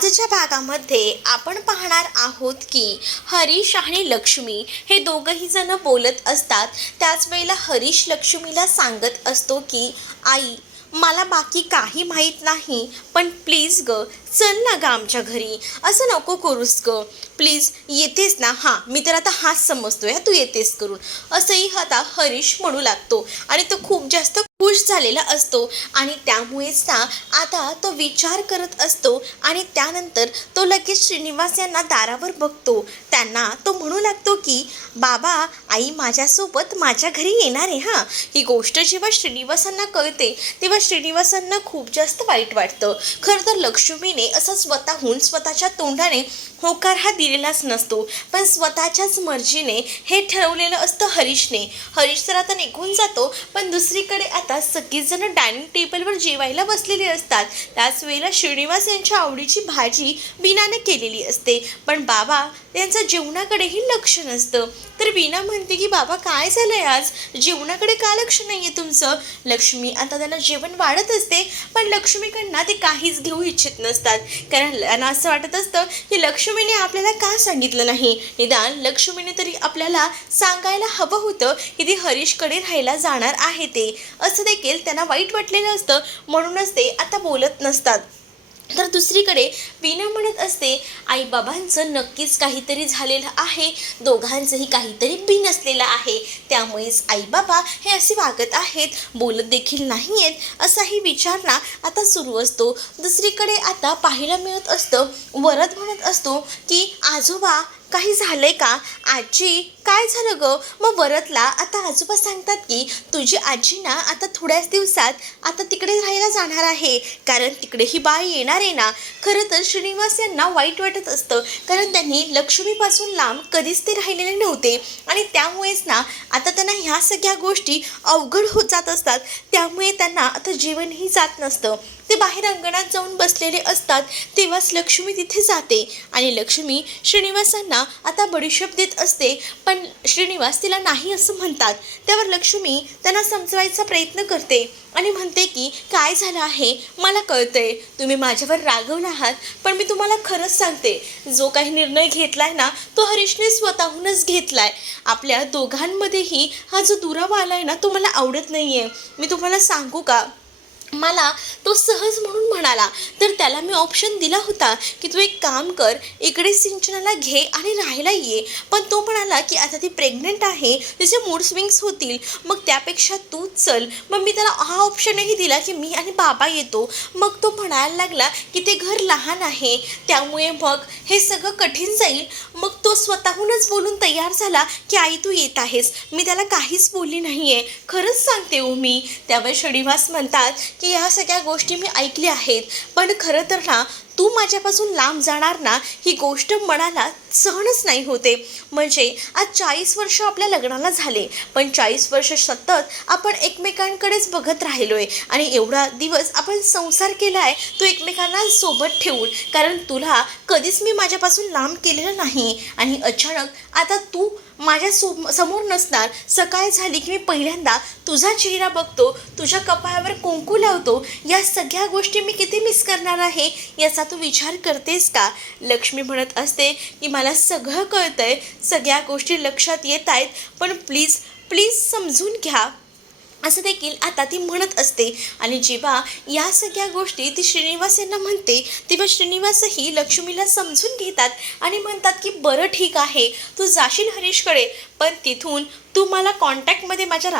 आजच्या भागामध्ये आपण पाहणार आहोत की हरीश आणि लक्ष्मी हे दोघंही जण बोलत असतात. त्याच वेळेला हरीश लक्ष्मीला सांगत असतो की आई, मला बाकी काही माहीत नाही, पण प्लीज ग चल ना ग आमच्या घरी, असं नको करूस ग प्लीज, येतेस ना? हां, मी तर आता हाच समजतोय तू येतेस करून, असंही आता हरीश म्हणू लागतो. आणि तो खूप जास्त खुश झालेला असतो आणि त्यामुळेच ना आता तो विचार करत असतो. आणि त्यानंतर तो लगेच श्रीनिवास यांना दारावर बघतो. त्यांना तो म्हणू लागतो की बाबा, आई माझ्यासोबत माझ्या घरी येणार आहे. हां, ही गोष्ट जेव्हा श्रीनिवासांना कळते तेव्हा श्रीनिवासांना खूप जास्त वाईट वाटतं. खरं तर लक्ष्मीने असं स्वतःहून स्वतःच्या तोंडाने होकार हा दिलेलाच नसतो, पण स्वतःच्याच मर्जीने हे ठरवलेलं असतं हरीशने. हरीश तर आता निघून जातो, पण दुसरीकडे आता सगळीजणं डायनिंग टेबलवर जेवायला बसलेले असतात. त्याच वेळेला श्रीनिवास यांच्या आवडीची भाजी बीनाने केलेली असते, पण बाबा त्यांचं जेवणाकडेही लक्ष नसतं. तर बीना म्हणते की बाबा काय झालंय, आज जेवणाकडे का लक्ष नाही आहे तुमचं? लक्ष्मी आता त्यांना जेवण वाढत असते, पण लक्ष्मीकडनं ते काहीच घेऊ इच्छित नसतात. कारण त्यांना असं वाटत असतं की लक्ष्मीने आपल्याला का सांगितलं नाही, निदान लक्ष्मीने तरी आपल्याला सांगायला हवं होतं की ती हरीशकडे राहायला जाणार आहे ते. असं देखील त्यांना वाईट वाटलेलं असतं, म्हणूनच ते आता बोलत नसतात. तर दुसरीकडे वीणा म्हणत असते, आईबाबांचं नक्कीच काहीतरी झालेलं आहे, दोघांचंही काहीतरी बिनसलेलं आहे, त्यामुळेच आईबाबा हे असे वागत आहेत, बोलत देखील नाही आहेत, असाही विचार ना आता सुरू असतो. दुसरीकडे आता पाहायला मिळत असतं, वरद म्हणत असतो की आजोबा काही झालंय का? आजी काय झालं ग? मग वरदला आता आजोबा सांगतात की तुझी आजी ना आता थोड्याच दिवसात आता तिकडे राहायला जाणार आहे, कारण तिकडे ही बाळ येणार आहे ना. खरं तर श्रीनिवास यांना वाईट वाटत असतं, कारण त्यांनी लक्ष्मीपासून लांब कधीच ते राहिलेले नव्हते आणि त्यामुळेच ना आता त्यांना ह्या सगळ्या गोष्टी अवघड होत जात असतात. त्यामुळे त्यांना आता जेवणही जात नसतं. ते बाहेर अंगणात जाऊन बसलेले असतात, तेव्हाच लक्ष्मी तिथे जाते आणि लक्ष्मी श्रीनिवासांना आता बडीशेप देत असते, पण श्रीनिवास तिला नाही असं म्हणतात. त्यावर लक्ष्मी त्यांना समजवायचा प्रयत्न करते आणि म्हणते की काय झालं आहे, मला कळतंय तुम्ही माझ्यावर रागवला आहात, पण मी तुम्हाला खरंच सांगते, जो काही निर्णय घेतलाय ना तो हरीशने स्वतःहूनच घेतलाय. आपल्या दोघांमध्येही हा जो दुरावा आलाय ना तो मला आवडत नाहीये. मी तुम्हाला सांगू का, मला तो सहज म्हणून म्हणाला, तर त्याला मी ऑप्शन दिला होता की तू एक काम कर, इकडे सिंचनाला घे आणि राहायला ये, पण तो म्हणाला की आता ती प्रेग्नंट आहे, तिचे मूड स्विंग्स होतील, मग त्यापेक्षा तूच चल. मग मी त्याला हा ऑप्शनही दिला की मी आणि बाबा येतो. मग तो म्हणायला लागला की ते घर लहान आहे, त्यामुळे मग हे सगळं कठीण जाईल. मग तो स्वतःहूनच बोलून तयार झाला की आई तू येत आहेस. मी त्याला काहीच बोलली नाही आहे, खरंच सांगते हो मी. त्यावर श्रीनिवास म्हणतात की ह्या सगळ्या गोष्टी मी ऐकल्या आहेत, पण खरं तर ना तू माझ्यापासून लांब जाणार ना ही गोष्ट मनाला सहनच नाही होते. म्हणजे आज 40 वर्ष आपल्या लग्नाला झाले, पण 40 वर्ष सतत आपण एकमेकांकडेच बघत राहिलोय आणि एवढा दिवस आपण संसार केला आहे तो एकमेकांना सोबत ठेवून, कारण तुला कधीच मी माझ्यापासून लांब केलेलं नाही. आणि अचानक आता तू माझ्या समोर नसणार. सकाळ झाली की मी पहिल्यांदा तुझा चेहरा बघतो, तुझ्या कपाळावर कुंकू लावतो, या सगळ्या गोष्टी मी किती मिस करणार आहे याचा तू विचार करतेस का? लक्ष्मी म्हणत असते की मला सगळं कळतंय, सगळ्या गोष्टी लक्षात येत आहेत, पण प्लीज प्लीज समजून घ्या, असं देखील आता ती म्हणत असते. आणि जेव्हा या सगळ्या गोष्टी ती श्रीनिवास यांना म्हणते तेव्हा श्रीनिवासही लक्ष्मीला समजून घेतात आणि म्हणतात की बरं ठीक आहे, तू जाशील हरीशकडे, पण तिथून तू मला कॉन्टॅक्टमध्ये माझ्या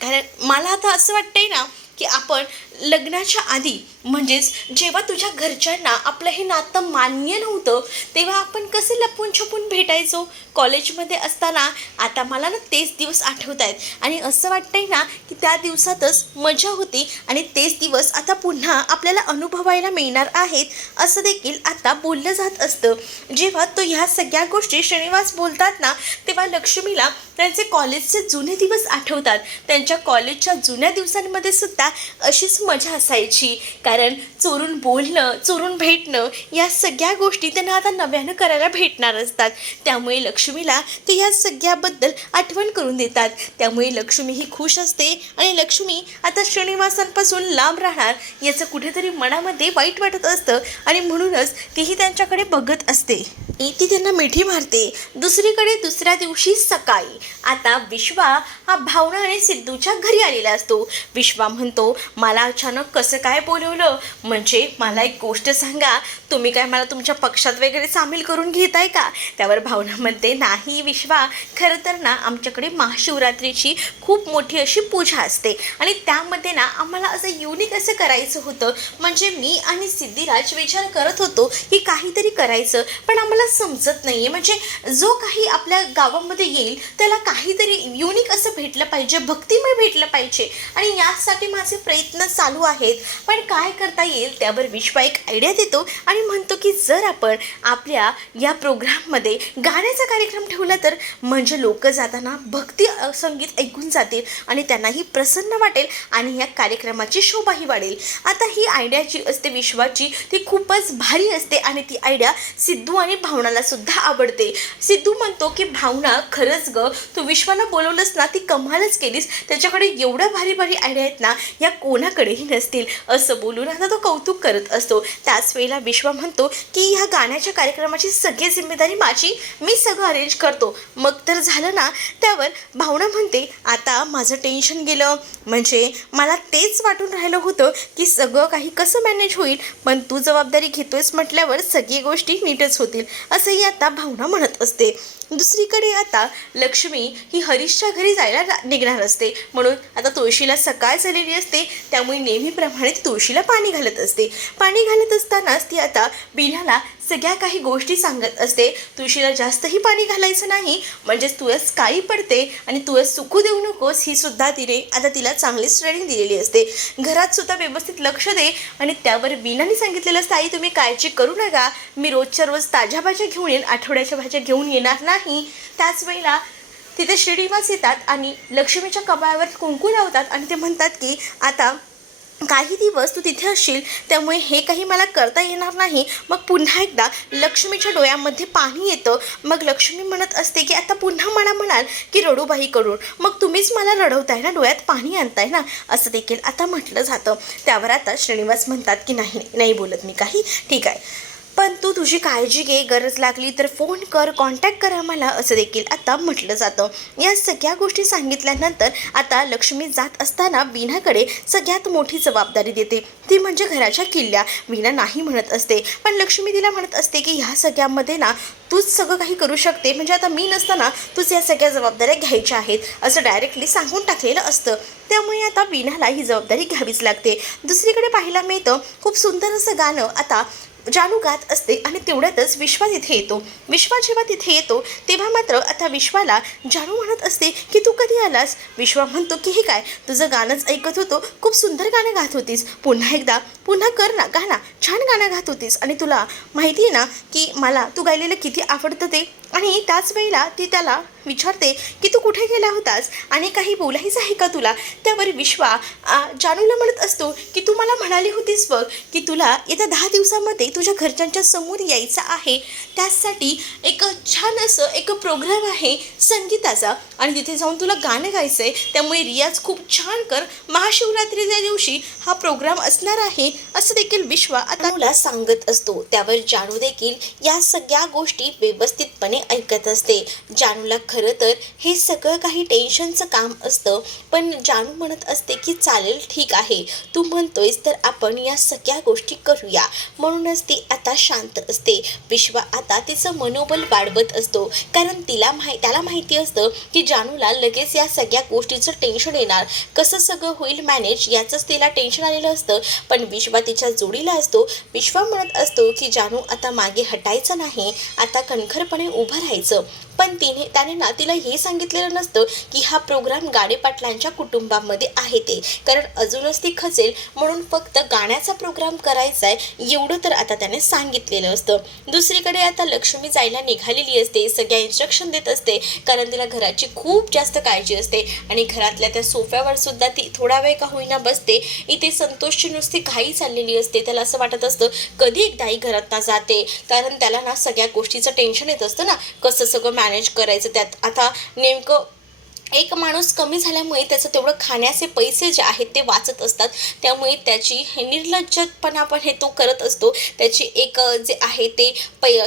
कारण मला आता असं वाटतंय ना की आपण लग्नाच्या आधी, म्हणजेच जेव्हा तुझ्या घरच्यांना आपलं हे नातं मान्य नव्हतं तेव्हा आपण कसे लपून छपून भेटायचो कॉलेजमध्ये असताना. आता मला ना तेच दिवस आठवत आहेत आणि असं वाटतंय ना की त्या दिवसातच मजा होती आणि तेच दिवस आता पुन्हा आपल्याला अनुभवायला मिळणार आहेत, असं देखील आता बोललं जात असतं. जेव्हा तो ह्या सगळ्या गोष्टी श्रीनिवास बोलतात ना तेव्हा लक्ष्मीला त्यांचे कॉलेजचे जुने दिवस आठवतात. त्यांच्या कॉलेजच्या जुन्या दिवसांमध्ये सुद्धा अशीच मजा असायची, कारण कारण चोरून बोलणं, चोरून भेटणं या सगळ्या गोष्टी त्यांना आता नव्यानं करायला भेटणार असतात. त्यामुळे लक्ष्मीला ते या सगळ्याबद्दल आठवण करून देतात. त्यामुळे लक्ष्मी ही खुश असते आणि लक्ष्मी आता श्रीनिवासांपासून लांब राहणार याचं कुठेतरी मनामध्ये वाईट वाटत असतं आणि म्हणूनच तीही त्यांच्याकडे बघत असते. ती त्यांना मिठी मारते. दुसरीकडे दुसऱ्या दिवशी सकाळी आता विश्वा हा भावना आणि सिद्धूच्या घरी आलेला असतो. विश्वा म्हणतो, मला अचानक कसं काय बोलवलं, म्हणजे मला एक गोष्ट सांगा, तुम्ही काय मला तुमच्या पक्षात वगैरे सामील करून घेताय का? त्यावर भावना म्हणते, नाही विश्वा, खरं तर ना आमच्याकडे महाशिवरात्रीची खूप मोठी अशी पूजा असते आणि त्यामध्ये ना आम्हाला असं युनिक असं करायचं होतं. म्हणजे मी आणि सिद्धिराज विचार करत होतो की काहीतरी करायचं, पण आम्हाला समजत नाही आहे. म्हणजे जो काही आपल्या गावामध्ये येईल त्याला काहीतरी युनिक असं भेटलं पाहिजे, भक्तिमय भेटलं पाहिजे आणि यासाठी माझे प्रयत्न चालू आहेत. पण काय करता येईल? त्यावर विश्वा एक आयडिया देतो आणि म्हणतो की जर आपण आपल्या या प्रोग्राममध्ये गाण्याचा कार्यक्रम ठेवला तर म्हणजे लोक जाताना भक्ती संगीत ऐकून जातील आणि त्यांनाही प्रसन्न वाटेल आणि या कार्यक्रमाची शोभाही वाढेल. आता ही आयडिया जी असते विश्वाची ती खूपच भारी असते आणि ती आयडिया सिद्धू आणि भावनाला सुद्धा आवडते. सिद्धू म्हणतो की भावना, खरंच ग, तू विश्वाला बोलवलंस ना ती कमालच केलीस, त्याच्याकडे एवढ्या भारी भारी आयडिया आहेत ना या कोणाकडेही नसतील, असं बोलून आता तो कौतुक करत असतो. त्याच वेळेला विश्वा म्हणतो की ह्या गाण्याच्या कार्यक्रमाची सगळी जिम्मेदारी माझी, मी सगळं अरेंज करतो, मग तर झालं ना. त्यावर भावना म्हणते, आता माझं टेन्शन गेलं, म्हणजे मला तेच वाटून राहिलं होतं की सगळं काही कसं मॅनेज होईल, पण तू जबाबदारी घेतोयस म्हटल्यावर सगळी गोष्टी नीटच होतील, असंही आता भावना म्हणत असते. दुसरीकडे आता लक्ष्मी ही हरीशच्या घरी जायला निघणार असते. म्हणून आता तुळशीला सकाळ झालेली असते, त्यामुळे नेहमीप्रमाणे ती तुळशीला पाणी घालत असते. पाणी घालत असतानाच ती आता बिनाला सगळ्या काही गोष्टी सांगत असते. तुळशीला जास्तही पाणी घालायचं नाही, म्हणजेच तुळस काळी पडते आणि तुळस सुकू देऊ नकोस, ही सुद्धा तिने आता तिला चांगलीच ट्रेनिंग दिलेली असते. घरात सुद्धा व्यवस्थित लक्ष दे. आणि त्यावर बिनाने सांगितलेलं असतं, आई तुम्ही काळजी करू नका, मी रोजच्या रोज ताज्या भाज्या घेऊन येईन, आठवड्याच्या भाज्या घेऊन येणार नाही. त्याच वेळेला तिथे श्रीनिवास येतात आणि लक्ष्मीच्या कपाळावर कुंकू लावतात आणि ते म्हणतात की आता काही दिवस तू तिथे असशील, त्यामुळे हे काही मला करता येणार नाही. मग पुन्हा एकदा लक्ष्मीच्या डोळ्यामध्ये पाणी येतं. मग लक्ष्मी म्हणत असते की आता पुन्हा मला म्हणाल की रडूबाई करून, मग तुम्हीच मला रडवताय ना, डोळ्यात पाणी आणताय ना, असं देखील आता म्हटलं जातं. त्यावर आता श्रीनिवास म्हणतात की नाही नाही बोलत मी काही, ठीक आहे, पण तू तुझी काळजी घे, गरज लागली तर फोन कर, कॉन्टॅक्ट करा मला, असं देखील आता म्हटलं जातं. या सगळ्या गोष्टी सांगितल्यानंतर आता लक्ष्मी जात असताना वीणाकडे सगळ्यात मोठी जबाबदारी देते, ती म्हणजे घराच्या किल्ल्या. वीणा नाही म्हणत असते, पण लक्ष्मी तिला म्हणत असते की ह्या सगळ्यामध्ये ना तूच सगळं काही करू शकते, म्हणजे आता मी नसताना तूच या सगळ्या जबाबदाऱ्या घ्यायच्या आहेत, असं डायरेक्टली सांगून टाकलेलं असतं. त्यामुळे आता वीणाला ही जबाबदारी घ्यावीच लागते. दुसरीकडे पाहायला मिळतं खूप सुंदर असं गाणं आता जानू गात असते आणि तेवढ्यातच विश्वा तिथे येतो. विश्वा जेव्हा तिथे येतो तेव्हा मात्र आता विश्वाला जानू म्हणत असते की तू कधी आलास. विश्वा म्हणतो की हे काय, तुझं गाणंच ऐकत होतो, खूप सुंदर गाणं गात होतीस, पुन्हा कर ना, गा ना, छान गाणं गात होतीस आणि तुला माहिती आहे ना की मला तू गायलेलं किती आवडतं ते. आणि त्याच वेळेला ती त्याला विचारते की तू कुठे गेला होतास आणि काही बोलायचं आहे का तुला. त्यावर विश्वा जानूला म्हणत असतो की तू मला म्हणाली होतीस बघ की तुला येत्या 10 दिवसामध्ये तुझ्या घरच्यांच्या समोर यायचं आहे, त्यासाठी एक छान असं एक प्रोग्राम आहे संगीताचा आणि तिथे जाऊन तुला गाणं गायचं आहे, त्यामुळे रियाज खूप छान कर, महाशिवरात्रीच्या दिवशी हा प्रोग्राम असणार आहे, असं देखील विश्वा आता मुला सांगत असतो. त्यावर जानू देखील या सगळ्या गोष्टी व्यवस्थितपणे ऐकत असते. जानूला खरं तर हे सगळं काही टेन्शनचं काम असतं, पण जानू म्हणत असते की चालेल, ठीक आहे, तू म्हणतोयस तर आपण या सगळ्या गोष्टी करूया, म्हणूनच ती आता शांत असते. विश्वा आता तिचं मनोबल वाढवत असतो, कारण त्याला माहिती असतं की जानूला लगेच या सगळ्या गोष्टीचं टेन्शन येणार, कसं सगळं होईल मॅनेज याचंच तिला टेन्शन आलेलं असतं. पण विश्वा तिच्या जोडीला असतो. विश्वा म्हणत असतो की जानू आता मागे हटायचं नाही, आता कणखरपणे उभं राहायचं. पण त्याने ना तिला हे सांगितलेलं नसतं की हा प्रोग्राम गाडे पाटलांच्या कुटुंबामध्ये आहे ते, कारण अजूनच ती खचेल म्हणून फक्त गाण्याचा प्रोग्राम करायचा आहे एवढं तर आता त्याने सांगितलेलं असतं. दुसरीकडे आता लक्ष्मी जायला निघालेली असते, सगळ्या इन्स्ट्रक्शन देत असते, कारण तिला घराची खूप जास्त काळजी असते आणि घरातल्या त्या सोफ्यावर सुद्धा ती थोडा वेळ का होईना बसते. इथे संतोषची नुसती घाई चाललेली असते. त्याला असं वाटत असतं कधी एकदाही घरात ना जाते, कारण त्याला ना सगळ्या गोष्टीचं टेन्शन येत असतं ना, कसं सगळं मॅनेज करायचं. त्यात आता नेमकं एक माणूस कमी झाल्यामुळे त्याचं तेवढं खाण्याचे पैसे जे आहेत ते वाचत असतात, त्यामुळे त्याची निर्लज्जपणा पण हे तो करत असतो. त्याची एक जे आहे ते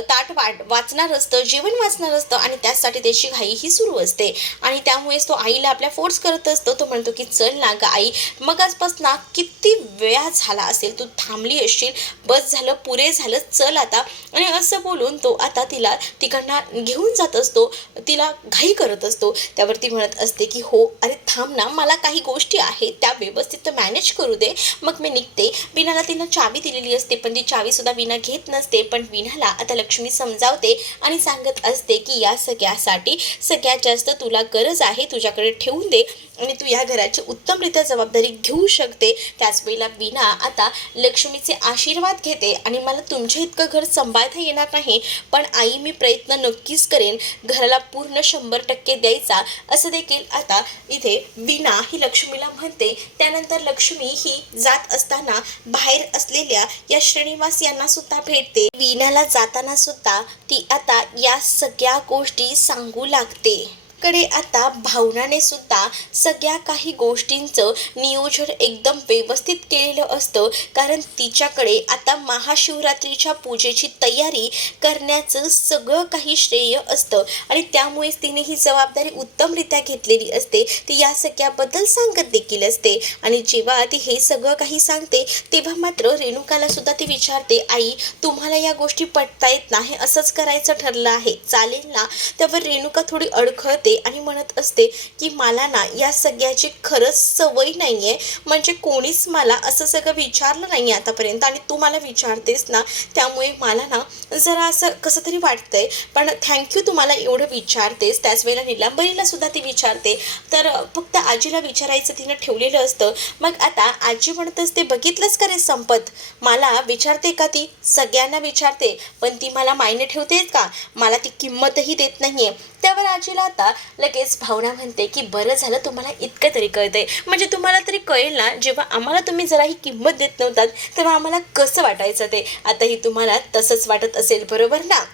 ताट वाचणार असतं, जेवण वाचणार असतं आणि त्यासाठी त्याची घाई ही सुरू असते आणि त्यामुळेच तो आईला आपल्या फोर्स करत असतो. तो म्हणतो की चल ना ग आई, मग आजपासून किती वेळा झाला असेल तू थांबली असशील, बस झालं, पुरे झालं, चल आता. आणि असं बोलून तो आता तिला तिकडनं घेऊन जात असतो, तिला घाई करत असतो. त्यावरती म्हणत असते की हो अरे थांब ना, मला काही गोष्टी आहेत त्या व्यवस्थित मॅनेज करू दे, मग मी निघते. विनाला तिनं चावी दिलेली असते, पण ती चावी सुद्धा विना घेत नसते. पण विनाला आता लक्ष्मी समजावते आणि सांगत असते की या सगळ्यासाठी सगळ्यात जास्त तुला गरज आहे, तुझ्याकडे ठेवून दे आणि तू या घराची उत्तमरित्या जबाबदारी घेऊ शकते. त्याच वेळेला विना आता लक्ष्मीचे आशीर्वाद घेते आणि मला तुमच्या इतकं घर सांभाळता येणार नाही, पण आई मी प्रयत्न नक्कीच करेन घराला पूर्ण 100% द्यायचा, असं देखील आता इथे विना ही लक्ष्मीला म्हणते. त्यानंतर लक्ष्मी ही जात असताना बाहेर असलेल्या या श्रीनिवास यांना सुद्धा भेटते. विनाला जाताना सुद्धा ती आता या सगळ्या गोष्टी सांगू लागते. कडे आता भावनाने सुद्धा सगळ्या काही गोष्टींचं नियोजन एकदम व्यवस्थित केलेलं असतं, कारण तिच्याकडे आता महाशिवरात्रीच्या पूजेची तयारी करण्याचं सगळं काही श्रेय असतं आणि त्यामुळेच तिने ही जबाबदारी उत्तमरित्या घेतलेली असते. ती या सगळ्याबद्दल सांगत देखील असते आणि जेव्हा ती हे सगळं काही सांगते तेव्हा मात्र रेणुकाला सुद्धा ती विचारते, आई तुम्हाला या गोष्टी पटतायत ना, हे असंच करायचं ठरलं आहे, चालेल ना? त्यावर रेणुका थोडी अडखळते आणि म्हणत असते की मला ना या सगळ्याची खरंच सवय नाहीये, म्हणजे कोणीच मला असं सगळं विचारलं नाहीये आतापर्यंत आणि तू मला विचारतेस ना, त्यामुळे मला ना जरा असं कसं तरी वाटतंय, पण थँक्यू तुम्हाला एवढं विचारतेस. त्याच वेळेला निलांबरीला सुद्धा ती विचारते, तर फक्त आजीला विचारायचं तिनं ठेवलेलं असतं. मग आता आजी म्हणत असते बघितलंच का रे संपत, मला विचारते का ती, सगळ्यांना विचारते पण ती मला मायने ठेवते का, मला ती किंमतही देत नाहीये. त्यावर आजीला आता लगेच भावना म्हणते की बरं झालं तुम्हाला इतकं तरी कळतंय, म्हणजे तुम्हाला तरी कळेल ना, जेव्हा आम्हाला तुम्ही जरा ही किंमत देत नव्हतात तेव्हा आम्हाला कसं वाटायचं ते, आताही तुम्हाला तसंच वाटत असेल बरोबर ना.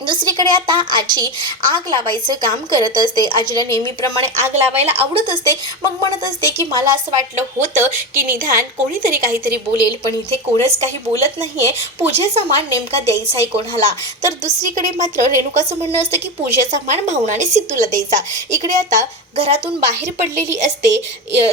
दुसरीकडे आता आजी आग लावायचं काम करत असते. आजीला नेहमीप्रमाणे आग लावायला आवडत असते. मग म्हणत असते की मला असं वाटलं होतं की निदान कोणीतरी काहीतरी बोलेल, पण इथे कोणच काही बोलत नाहीये, पूजेचा मान नेमका द्यायचा आहे कोणाला. तर दुसरीकडे मात्र रेणुकाचं म्हणणं असतं की पूजेचा मान भावनाने सिद्धूला द्यायचा. इकडे आता घरातून बाहेर पडलेली असते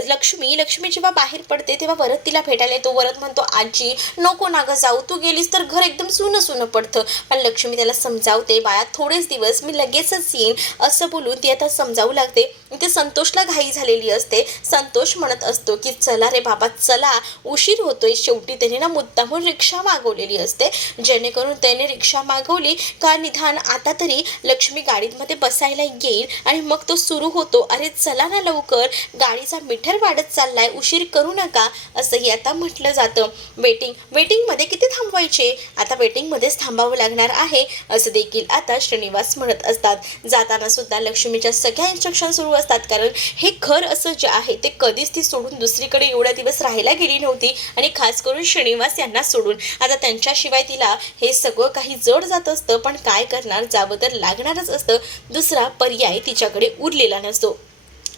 लक्ष्मी जेव्हा बाहेर पडते तेव्हा वरद तिला भेटायला येतो. वरद म्हणतो आजी नको ना गं जाऊ, तू गेलीस तर घर एकदम सुनं सुनं पडतं. पण लक्ष्मी त्याला समजावते, बाळा थोडेच दिवस मी लगेचच येईन असं बोलून ती आता समजावू लागते. ते संतोषला घाई झालेली असते. संतोष म्हणत असतो की चला रे बाबा चला, उशीर होतोय. शेवटी त्याने ना मुद्दामून रिक्षा मागवलेली असते, जेणेकरून त्याने रिक्षा मागवली का निदान आता तरी लक्ष्मी गाडीमध्ये बसायला येईल आणि मग तो सुरू होतो, अरे चला ना लवकर, गाडीचा मीटर वाढत चाललाय, उशीर करू नका असंही आता म्हटलं जातं. वेटिंगमध्ये किती थांबवायचे, आता वेटिंगमध्येच थांबावं लागणार आहे असं देखील आता श्रीनिवास म्हणत असतात. जाताना सुद्धा लक्ष्मीच्या सगळ्या इन्स्ट्रक्शन सुरू असतात, कारण हे घर असं जे आहे ते कधीच ती सोडून दुसरीकडे एवढ्या दिवस राहायला गेली नव्हती आणि खास करून श्रीनिवास यांना सोडून. आता त्यांच्याशिवाय तिला हे सगळं काही जड जात असतं, पण काय करणार, जावं तर लागणारच असतं, दुसरा पर्याय तिच्याकडे उरलेला नसतो.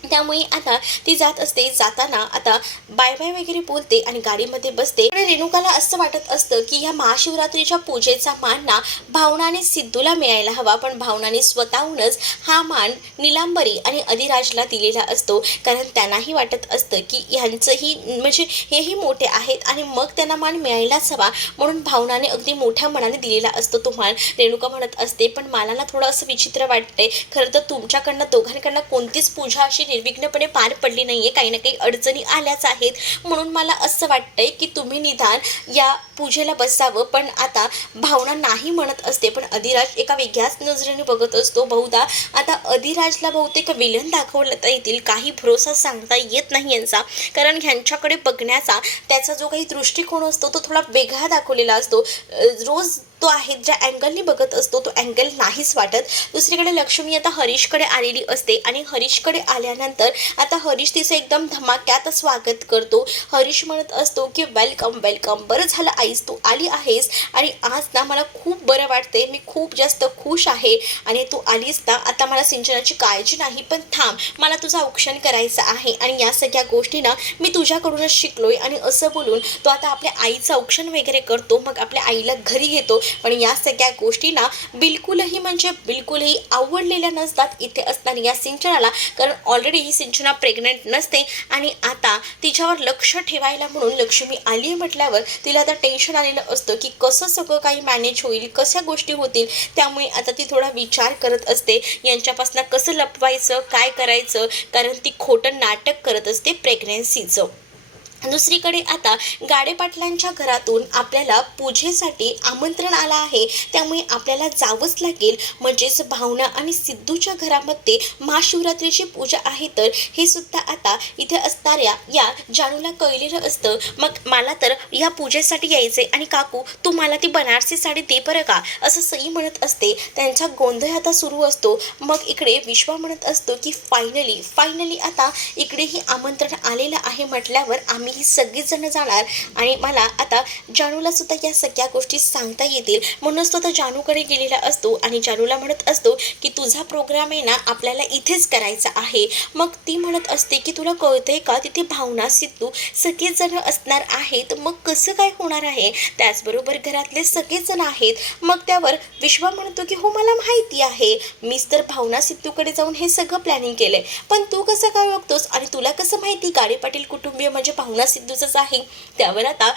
त्यामुळे आता ती जात असते. जाताना आता बाय बाय वगैरे बोलते आणि गाडीमध्ये बसते. आणि रेणुकाला असं वाटत असतं की ह्या महाशिवरात्रीच्या पूजेचा मान ना भावनाने सिद्धूला मिळायला हवा, पण भावनाने स्वतःहूनच हा मान निलांबरी आणि अधिराजला दिलेला असतो, कारण त्यांनाही वाटत असतं की ह्यांचंही म्हणजे हेही मोठे आहेत आणि मग त्यांना मान मिळायलाच हवा, म्हणून भावनाने अगदी मोठ्या मनाने दिलेला असतो तो मान. रेणुका म्हणत असते पण मला ना थोडं असं विचित्र वाटतंय, खरं तर तुमच्याकडनं दोघांकडनं कोणतीच पूजा अशी निर्विघ्नपणे पार पडली नाही आहे, काही ना काही अडचणी आल्याच आहेत. म्हणून मला असं वाटतंय की तुम्ही निदान या पूजेला बसावं. पण आता भावना नाही म्हणत असते, पण अधिराज एका वेगळ्याच नजरेने बघत असतो. बहुधा आता अधिराजला बहुतेक विलन दाखवता येतील, काही भरोसा सांगता येत नाही यांचा, कारण ह्यांच्याकडे बघण्याचा त्याचा जो काही दृष्टिकोन असतो तो थोडा वेगळा दाखवलेला असतो. रोज तो आहे ज्या अँगलनी बघत असतो तो अँगल नाहीच वाटत. दुसरीकडे लक्ष्मी आता हरीशकडे आलेली असते आणि हरीशकडे आल्यानंतर आता हरीश तिचं एकदम धमाक्यात स्वागत करतो. हरीश म्हणत असतो की वेलकम वेलकम, बरं झालं आईस तू आली आहेस आणि आज ना मला खूप बरं वाटते, मी खूप जास्त खुश आहे आणि तू आलीस ना, आता मला सिंचनाची काळजी नाही, पण थांब मला तुझं औक्षण करायचं आहे आणि या सगळ्या गोष्टी ना मी तुझ्याकडूनच शिकलोय. आणि असं बोलून तो आता आपल्या आईचं औक्षण वगैरे करतो. मग आपल्या आईला घरी घेतो. पण या सगळ्या गोष्टी ना बिलकुलही म्हणजे बिलकुलही आवडलेल्या नसतात इथे असताना या सिंचनाला, कारण ऑलरेडी ही सिंचना प्रेग्नंट नसते आणि आता तिच्यावर लक्ष ठेवायला म्हणून लक्ष्मी आली म्हटल्यावर तिला आता टेन्शन आलेलं असतं की कसं सगळं काही मॅनेज होईल, कशा गोष्टी होतील. त्यामुळे आता ती थोडा विचार करत असते यांच्यापासून कसं लपवायचं, काय करायचं, कारण ती खोटं नाटक करत असते प्रेग्नन्सीचं. दुसरीकडे आता गाडे पाटलांच्या घरातून आपल्याला पूजेसाठी आमंत्रण आलं आहे, त्यामुळे आपल्याला जावंच लागेल. म्हणजेच भावना आणि सिद्धूच्या घरामध्ये महाशिवरात्रीची पूजा आहे, तर हे सुद्धा आता इथे असणाऱ्या या जानूला कळलेलं असतं. मग मला तर या पूजेसाठी यायचंय आणि काकू तू मला ती बनारसी साडी दे बरं का, असं सई म्हणत असते. त्यांचा गोंधळ आता सुरू असतो. मग इकडे विश्वा म्हणत असतो की फायनली आता इकडेही आमंत्रण आलेलं आहे म्हटल्यावर आम्ही ही सगळीच जण जाणार आणि मला आता जानूला सुद्धा या सगळ्या गोष्टी सांगता येतील. म्हणूनच तो तर जानूकडे गेलेला असतो आणि जानूला म्हणत असतो की तुझा प्रोग्राम आहे ना आपल्याला इथेच करायचा आहे. मग ती म्हणत असते की तुला कळतंय का तिथे भावना सिद्धू सगळेच जण असणार आहेत, मग कसं काय होणार आहे, त्याचबरोबर घरातले सगळेच जण आहेत. मग त्यावर विश्वा म्हणतो की हो मला माहिती आहे, मीच तर भावना सिद्धूकडे जाऊन हे सगळं प्लॅनिंग केलंय, पण तू कसं काय ओळखतोस आणि तुला कसं माहिती गाडे पाटील कुटुंबीय म्हणजे भावना सिद्धूचंच आहे. त्यावर आता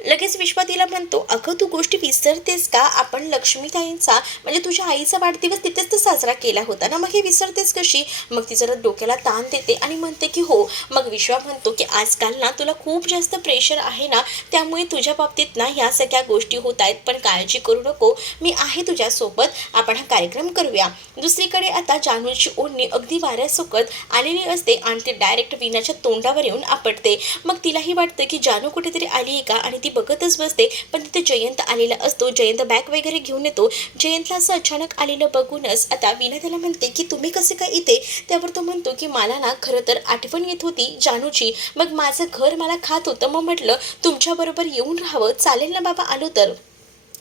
लगेच विश्वा तिला म्हणतो अगं तू गोष्टी विसरतेस का, आपण लक्ष्मीताईंचा म्हणजे तुझ्या आईचा वाढदिवस तिथेच तर साजरा केला होता ना, मग हे विसरतेस कशी. मग ती जरा डोक्याला ताण देते आणि म्हणते की हो. मग विश्वा म्हणतो की आजकाल ना तुला खूप जास्त प्रेशर आहे ना, त्यामुळे तुझ्या बाबतीत ना ह्या सगळ्या गोष्टी होत आहेत, पण काळजी करू नको, मी आहे तुझ्यासोबत, आपण हा कार्यक्रम करूया. दुसरीकडे आता जानूची ओढणी अगदी वाऱ्यासोबत आलेली असते आणि ती डायरेक्ट विनाच्या तोंडावर येऊन आपटते. मग तिलाही वाटतं की जानू कुठेतरी आली आहे का आणि ती बघतच बसते. पण तिथे जयंत आलेला असतो. जयंत बॅग वगैरे घेऊन येतो. जयंतला असं अचानक आलेलं बघूनच आता विना त्याला म्हणते की तुम्ही कसे काय इथे. त्यावर तो म्हणतो की मला ना खरं तर आठवण येत होती जानूची, मग माझं घर मला खात होतं, मग म्हटलं तुमच्याबरोबर येऊन राहावं, चालेल ना बाबा आलो तर.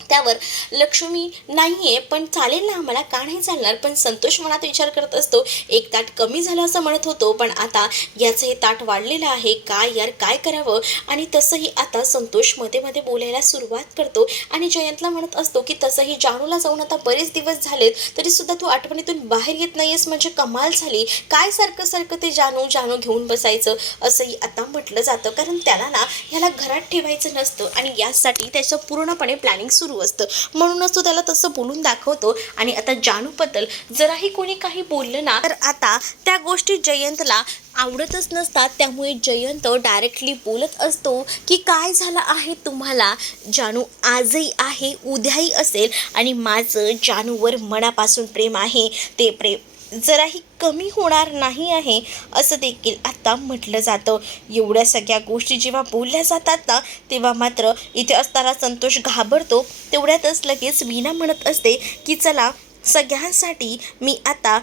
त्यावर लक्ष्मी नाही आहे पण चालेल ना आम्हाला, का नाही चालणार. पण संतोष मनात विचार करत असतो एक ताट कमी झालं असं म्हणत होतो, पण आता याचं हे ताट वाढलेलं आहे, काय यार काय करावं. आणि तसंही आता संतोष मध्ये मध्ये बोलायला सुरुवात करतो आणि जयंतला म्हणत असतो की तसंही जानूला जाऊन आता बरेच दिवस झालेत तरीसुद्धा तू आठवणीतून बाहेर येत नाहीयेस, म्हणजे कमाल झाली, काय सारखं सारखं ते जानू घेऊन बसायचं असंही आता म्हटलं जातं, कारण त्याला ना ह्याला घरात ठेवायचं नसतं आणि यासाठी त्याचं पूर्णपणे प्लॅनिंग सुरू असतं. म्हणूनच तो त्याला तसं बोलून दाखवतो. आणि आता जानूबद्दल जराही कोणी काही बोललं ना तर आता त्या गोष्टी जयंतला आवडतच नसतात. त्यामुळे जयंत डायरेक्टली बोलत असतो की काय झालं आहे तुम्हाला, जानू आजही आहे उद्याही असेल आणि माझं जानूवर मनापासून प्रेम आहे, ते प्रेम जराही कमी होणार नाही आहे असं देखील आता म्हटलं जातं. एवढ्या सगळ्या गोष्टी जेव्हा बोलल्या जातात ना तेव्हा मात्र इथे असताना संतोष घाबरतो. तेवढ्यातच लगेच वीणा म्हणत असते की चला सगळ्यांसाठी मी आता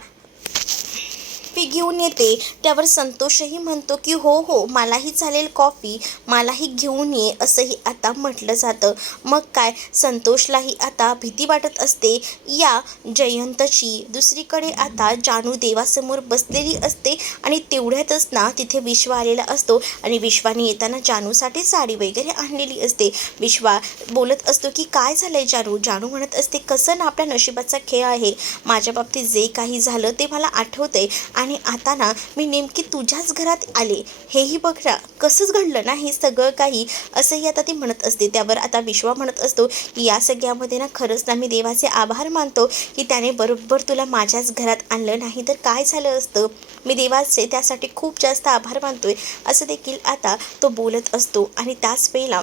कॉफी घेऊन येते. त्यावर संतोषही म्हणतो की हो मलाही चालेल कॉफी, मलाही घेऊन ये असंही आता म्हटलं जातं. मग काय संतोषलाही आता भीती वाटत असते या जयंतची. दुसरीकडे आता जानू देवासमोर बसलेली असते आणि तेवढ्यातच ना तिथे विश्वा आलेला असतो आणि विश्वाने येताना जानूसाठी साडी वगैरे आणलेली असते. विश्वा बोलत असतो की काय झालंय जानू. जानू म्हणत असते कसं ना आपल्या नशिबाचा खेळ आहे, माझ्या बाबतीत जे काही झालं ते मला आठवतंय आणि आता ना मी नेमकी तुझ्याच घरात आले, हेही बघ ना कसंच घडलं ना हे सगळं काही, असंही आता ती म्हणत असते. त्यावर आता विश्वा म्हणत असतो की या सगळ्यामध्ये ना खरंच ना मी देवाचे आभार मानतो की त्याने बरोबर तुला माझ्याच घरात आणलं, नाही तर काय झालं असतं. मी देवाचे त्यासाठी खूप जास्त आभार मानतोय, असं देखील आता तो बोलत असतो. आणि त्याच वेळेला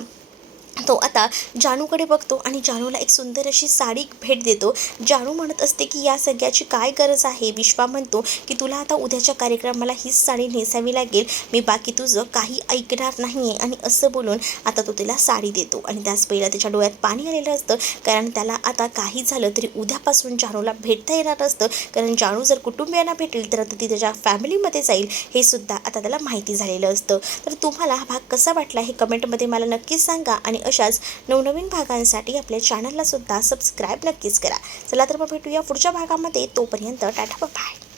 तो आता जानूकडे बघतो आणि जानूला एक सुंदर अशी साडी भेट देतो. जानू म्हणत असते की या सगळ्याची काय गरज आहे. विश्वा म्हणतो की तुला आता उद्याच्या कार्यक्रमाला हीच साडी नेसावी लागेल, मी बाकी तुझं काही ऐकणार नाही आहे. आणि असं बोलून आता तो तिला साडी देतो. आणि त्याच पहिला त्याच्या डोळ्यात पाणी आलेलं असतं, कारण त्याला आता काही झालं तरी उद्यापासून जानूला भेटता येणार नसतं, कारण जानू जर कुटुंबियांना भेटेल तर आता ती त्याच्या फॅमिलीमध्ये जाईल, हे सुद्धा आता त्याला माहिती झालेलं असतं. तर तुम्हाला हा भाग कसा वाटला हे कमेंटमध्ये मला नक्कीच सांगा. आणि अशाच नवनवीन भागांसाठी आपल्या चॅनलला सुद्धा सबस्क्राईब नक्कीच करा. चला तर मग भेटूया पुढच्या भागामध्ये. तोपर्यंत टाटा बाय.